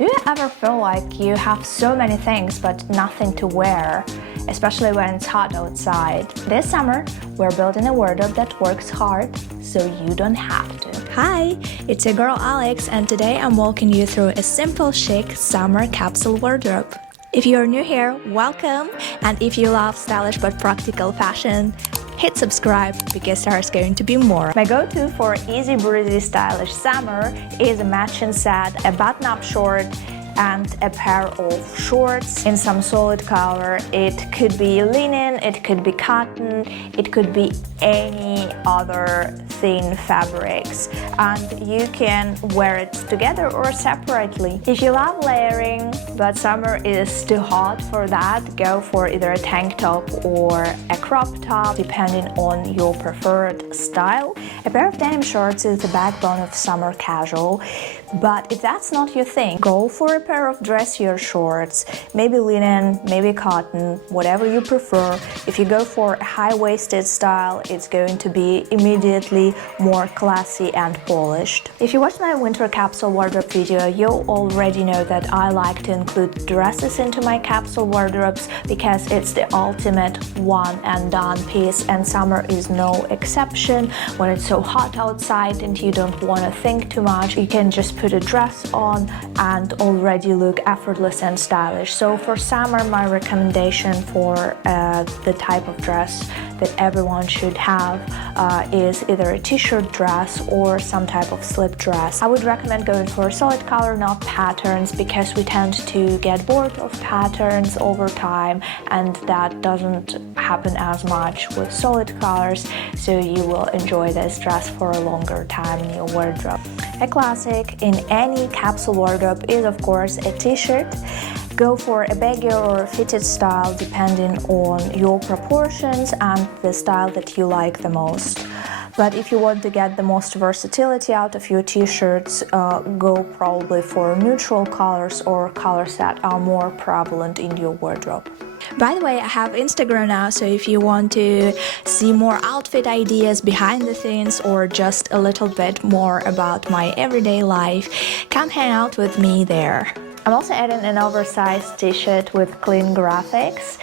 Do you ever feel like you have so many things but nothing to wear, especially when it's hot outside? This summer, we're building a wardrobe that works hard so you don't have to. Hi, it's your girl Alex, and today I'm walking you through a simple, chic summer capsule wardrobe. If you're new here, welcome, and if you love stylish but practical fashion, hit subscribe because there's going to be more. My go-to for easy breezy stylish summer is a matching set, a button-up short and a pair of shorts in some solid color. It could be linen, it could be cotton, it could be any other thin fabrics, and you can wear it together or separately. If you love layering but summer is too hot for that, go for either a tank top or a crop top depending on your preferred style. A pair of denim shorts is the backbone of summer casual, but if that's not your thing, go for a pair of dressier shorts, maybe linen, maybe cotton, whatever you prefer. If you go for a high-waisted style, it's going to be immediately more classy and polished. If you watched my winter capsule wardrobe video, you already know that I like to include dresses into my capsule wardrobes because it's the ultimate one and done piece, and summer is no exception. When it's so hot outside and you don't want to think too much, you can just put a dress on and already look effortless and stylish. So for summer, my recommendation for the type of dress that everyone should have is either a t-shirt dress or some type of slip dress. I would recommend going for a solid color, not patterns, because we tend to get bored of patterns over time, and that doesn't happen as much with solid colors, so you will enjoy this dress for a longer time in your wardrobe. A classic in any capsule wardrobe is of course a t-shirt. Go for a baggy or fitted style depending on your proportions and the style that you like the most. But if you want to get the most versatility out of your t-shirts, go probably for neutral colors or colors that are more prevalent in your wardrobe. By the way, I have Instagram now, so if you want to see more outfit ideas, behind the scenes, or just a little bit more about my everyday life, come hang out with me there. I'm also adding an oversized t-shirt with clean graphics.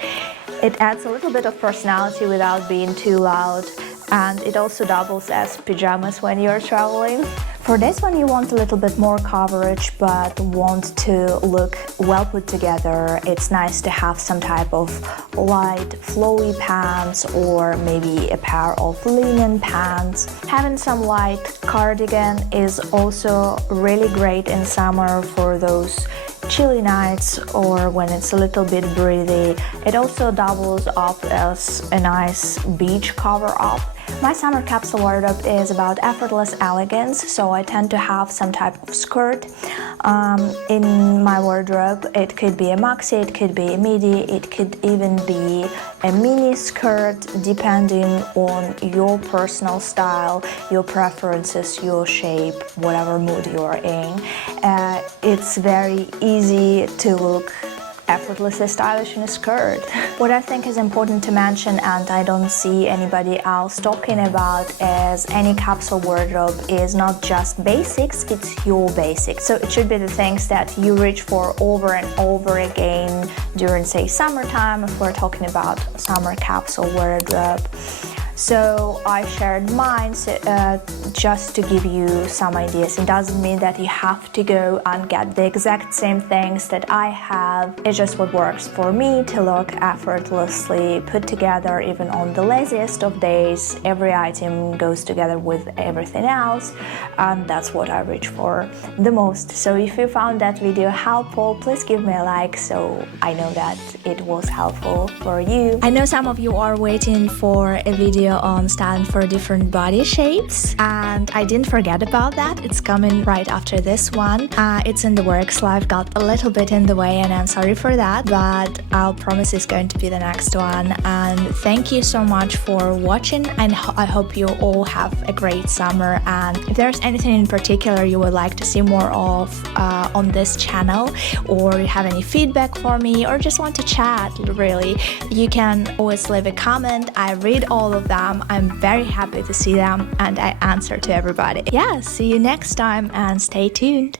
It adds a little bit of personality without being too loud, and it also doubles as pajamas when you're traveling. For this one, you want a little bit more coverage but want to look well put together. It's nice to have some type of light flowy pants or maybe a pair of linen pants. Having some light cardigan is also really great in summer for those chilly nights or when it's a little bit breezy. It also doubles up as a nice beach cover-up. My summer capsule wardrobe is about effortless elegance, so I tend to have some type of skirt in my wardrobe. It could be a maxi, it could be a midi, it could even be a mini skirt depending on your personal style, your preferences, your shape, whatever mood you're in. It's very easy to look effortlessly stylish in a skirt. What I think is important to mention, and I don't see anybody else talking about, is any capsule wardrobe is not just basics, it's your basics. So it should be the things that you reach for over and over again during, say, summertime, if we're talking about summer capsule wardrobe. So I shared mine just to give you some ideas. It doesn't mean that you have to go and get the exact same things that I have. It's just what works for me to look effortlessly put together even on the laziest of days. Every item goes together with everything else, and that's what I reach for the most. So if you found that video helpful, please give me a like so I know that it was helpful for you. I know some of you are waiting for a video on styling for different body shapes, and I didn't forget about that. It's coming right after this one. It's in the works. Life got a little bit in the way and I'm sorry for that, but I'll promise it's going to be the next one. And thank you so much for watching, and I hope you all have a great summer. And if there's anything in particular you would like to see more of on this channel, or you have any feedback for me, or just want to chat, really, you can always leave a comment. I read all of them. I'm very happy to see them and I answer to everybody. Yeah, see you next time and stay tuned.